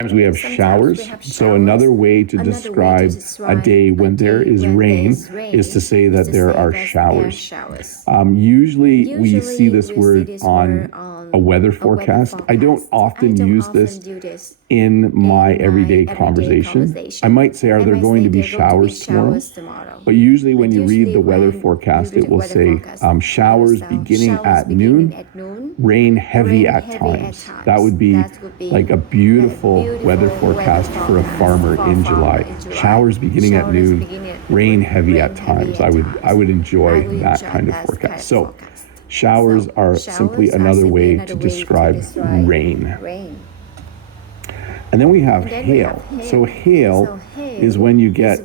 Sometimes we have showers. So another way to describe a day when there is rain is to say that there are showers. Usually we see this word on a weather forecast. I don't often use this in my everyday conversation. I might say, are there going to be showers tomorrow? But usually when you read the weather forecast, it will say showers beginning at noon, rain heavy at times. That would be like a beautiful weather forecast for a farmer in July. Showers beginning at noon, rain heavy at times. I would enjoy that kind of forecast. So showers are simply another way to describe rain. And then we have hail. So hail is when you get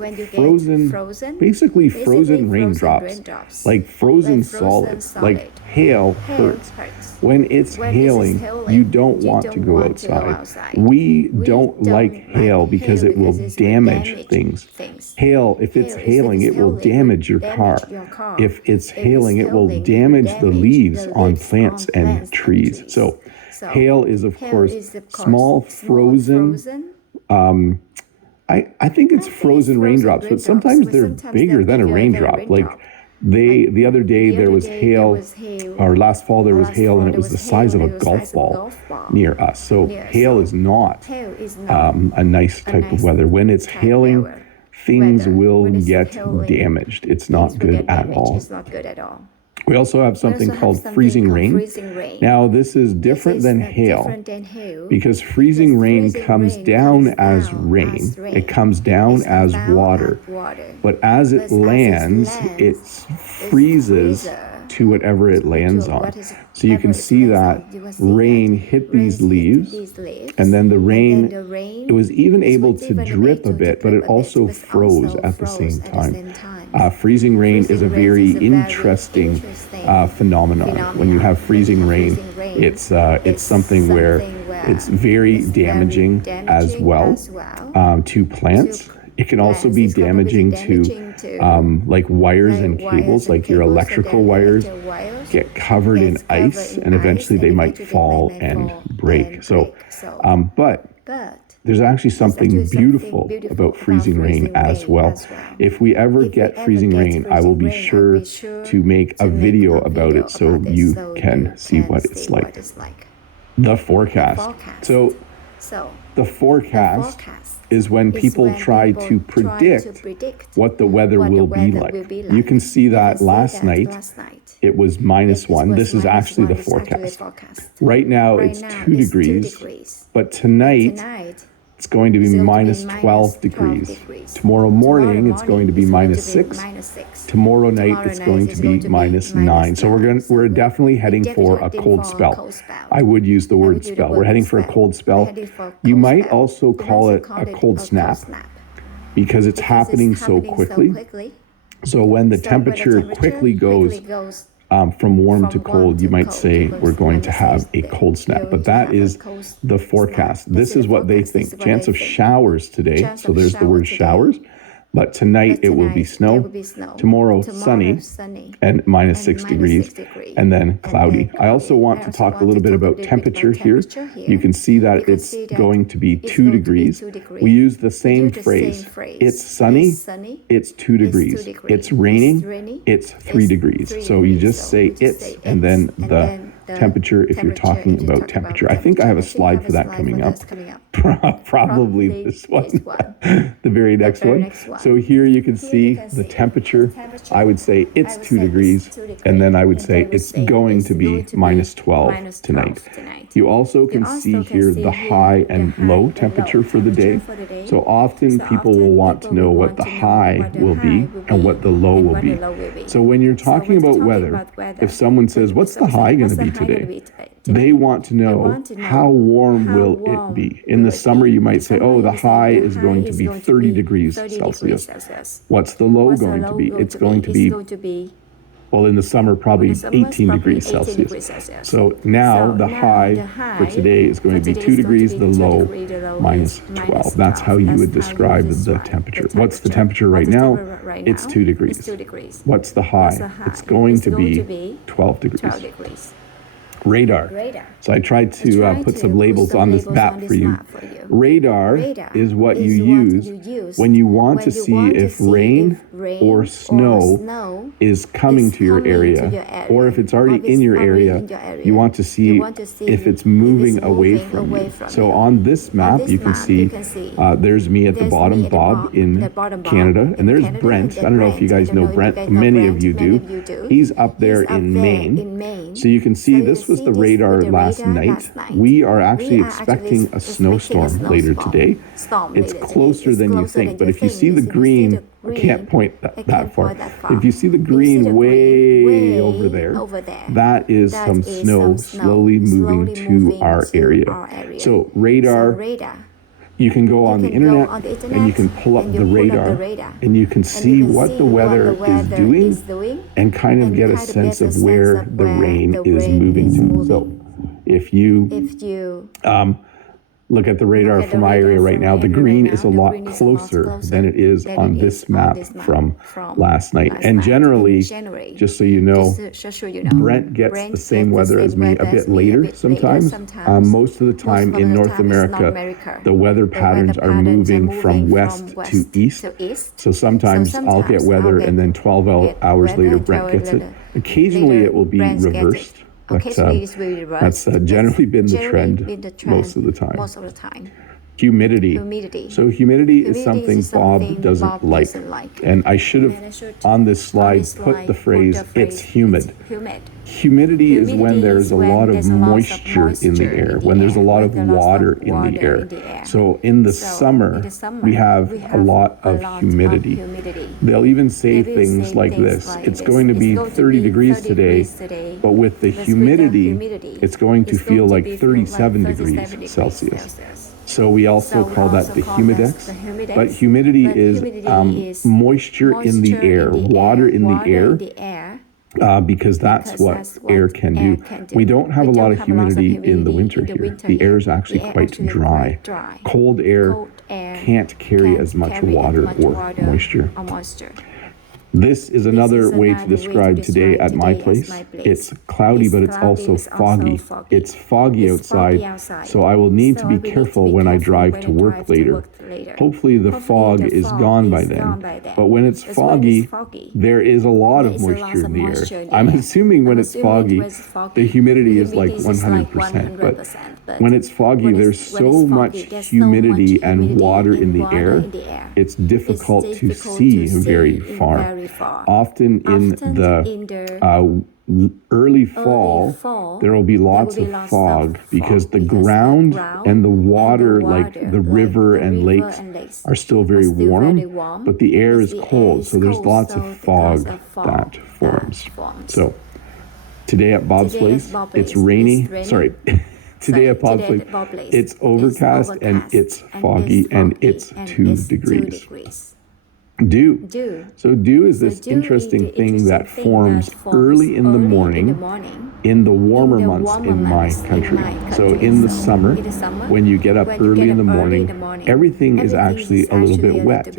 basically frozen raindrops, like frozen solids, like hail hurts. When it's hailing, you don't want to go outside. We don't like hail because it will damage things. Hail, if it's hailing, it will damage your car. If it's hailing, it will damage the leaves on plants and trees. So hail is, of course, small frozen, I think it's frozen raindrops, but sometimes they're bigger than a raindrop. Like the other day there was hail, or last fall there was hail, and it was the size of a golf ball near us. So hail is not a nice type of weather. When it's hailing, things will get damaged. It's not good at all. We also have something called freezing rain. Now, this is different than hail because freezing rain comes down as rain. It comes down as water. But as it lands, it freezes to whatever it lands on. So you can see that rain hit these leaves, and then the rain, it was even able to drip a bit, but it also froze at the same time. Freezing rain is a very interesting phenomenon. When you have freezing rain, it's something where it's very damaging as well to plants. It can also be damaging to like wires and cables, like your electrical wires get covered in ice and eventually they might fall and break. So, but there's actually something beautiful about freezing rain as well. If we ever get freezing rain, I will be sure to make a video about it so you can see what it's like. The forecast. So the forecast is when people try to predict what the weather will be like. You can see that last night it was -1. This is actually the forecast. Right now it's 2 degrees, but tonight it's going to be -12 degrees. Tomorrow morning it's going to be -6. Tomorrow night it's going to be -9. So we're definitely heading for a cold spell. I would use the word spell. We're heading for a cold spell. You might also call it a cold snap because it's happening so quickly. So when the temperature quickly goes from warm to cold, you might say we're going to have a cold snap, but that is the forecast. This is what they think. Chance of showers today, so there's the word showers, but tonight it will be snow, tomorrow sunny and -6 degrees, and then cloudy. I also want to talk a little bit about temperature here. You can see that it's going to be 2 degrees. We use the same phrase. It's sunny, it's 2 degrees. It's raining, it's 3 degrees. So you just say it's, and then the temperature if you're talking about temperature. I think I have a slide for that coming up. Probably this one, the very next one. So here you can see the temperature. I would say it's 2 degrees, and then I would say it's going to be -12 tonight. You also can see here the high and low temperature for the day. So often people will want to know what the high will be and what the low will be. So when you're talking about weather, if someone says, what's the high going to be today? They want to know how warm will it be. In the summer, you might say, oh, the high is going to be 30 degrees Celsius. What's the low going to be? It's going to be, well, in the summer, probably 18 degrees Celsius. So now the high for today is going to be 2 degrees, the low -12. That's how you would describe the temperature. What's the temperature right now? It's 2 degrees. What's the high? It's going to be 12 degrees. Radar. So I tried to put some labels on this map for you. Radar is what you use when you want to see if rain or snow is coming to your area, or if it's already in your area, you want to see if it's moving away from you. So on this map, you can see there's me at the bottom, Bob in Canada, and there's Brent. I don't know if you guys know Brent. Many of you do. He's up there in Maine. So you can see this was the radar last night. We are actually expecting a snowstorm later today. It's closer than you think, but if you see the green, I can't point that far. If you see the green way over there, that is some snow slowly moving to our area. So radar, you can go on the internet and you can pull up the radar and you can see what the weather is doing and kind of get a sense of where the rain is moving to. So if you look at the radar from my area right now, the green is a lot closer than it is on this map from last night. And generally, just so you know, Brent gets the same weather as me a bit later sometimes. Most of the time in North America, the weather patterns are moving from west to east. So sometimes I'll get weather and then 12 hours later Brent gets it. Occasionally it will be reversed. But that's generally been the trend most of the time. Humidity. So humidity is something Bob doesn't like. And I should have, on this slide, put the phrase, it's humid. Humidity is when there's a lot of moisture in the air, when there's a lot of water in the air. So in the summer, we have a lot of humidity. They'll even say things like this: it's going to be 30 degrees today, but with the humidity, it's going to feel like 37 degrees Celsius. So we also call that the humidex. But humidity is moisture in the air, water in the air. Because that's what air can do. We don't have a lot of humidity in the winter here. The air is actually quite dry. Cold air can't carry as much water or moisture. This is another way to describe today at my place. It's cloudy, but it's also foggy. It's foggy outside, so I will need to be careful when I drive to work later. Hopefully the fog is gone by then. But when it's foggy, there is a lot of moisture in the air. I'm assuming when it's foggy, the humidity is like 100%. But when it's foggy, there's so much humidity and water in the air, it's difficult to see very far. Often in the early fall, there will be lots of fog because the ground and the water, like the river and lakes, are still very warm, but the air is cold, so there's lots of fog that forms. So today at Bob's place, it's rainy. Today at Bob's place, it's overcast and it's foggy and it's 2 degrees. Dew. So dew is this interesting thing that forms early in the morning in the warmer months in my country. So in the summer, when you get up early in the morning, everything is actually a little bit wet.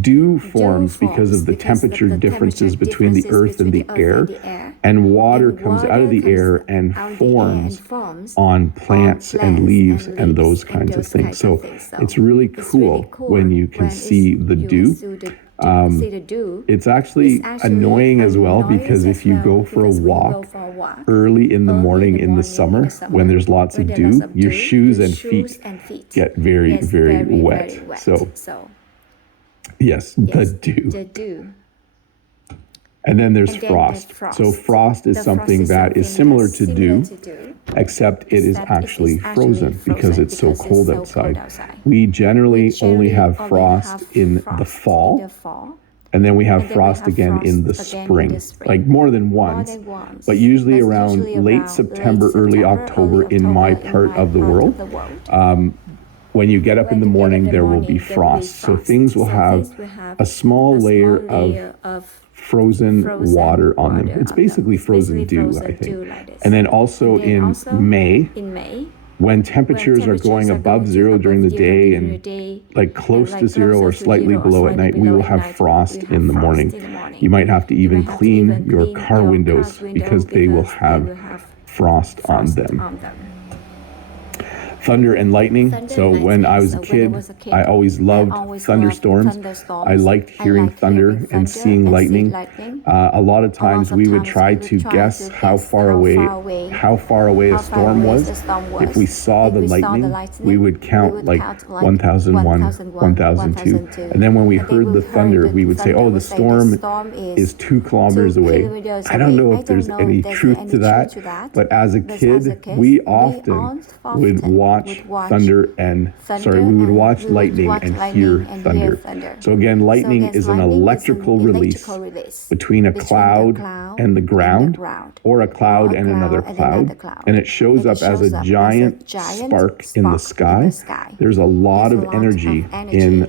Dew forms because of the temperature differences between the earth and the air, and water comes out of the air and forms on plants and leaves and those kinds of things. So it's really cool when you can see the dew. It's actually annoying as well because if you go for a walk early in the morning in the summer when there's lots of dew, your shoes and feet get very, very wet. So yes, the dew. And then there's frost. So frost is something that is similar to dew, except it is actually frozen because it's so cold outside. We generally only have frost in the fall, and then we have frost again in the spring, like more than once, but usually around late September, early October in my part of the world. When you get up in the morning, there will be frost. So things will have a small layer of frozen water on them. It's basically frozen dew, I think. And then also in May, when temperatures are going above zero during the day and like close to zero or slightly below at night, we will have frost in the morning. You might have to even clean your car windows because they will have frost on them. Thunder and lightning. So when I was a kid, I always loved thunderstorms. I liked hearing thunder and seeing lightning. A lot of times we would try to guess how far away a storm was. If we saw the lightning, we would count like 1001, 1002. And then when we heard the thunder, we would say, oh, the storm is 2 kilometers away. I don't know if there's any truth to that, but as a kid, we often would watch thunder and we would watch lightning and hear thunder. So again, lightning is an electrical release between a cloud and the ground, or a cloud and another cloud, and it shows up as a giant spark in the sky. There's a lot of energy in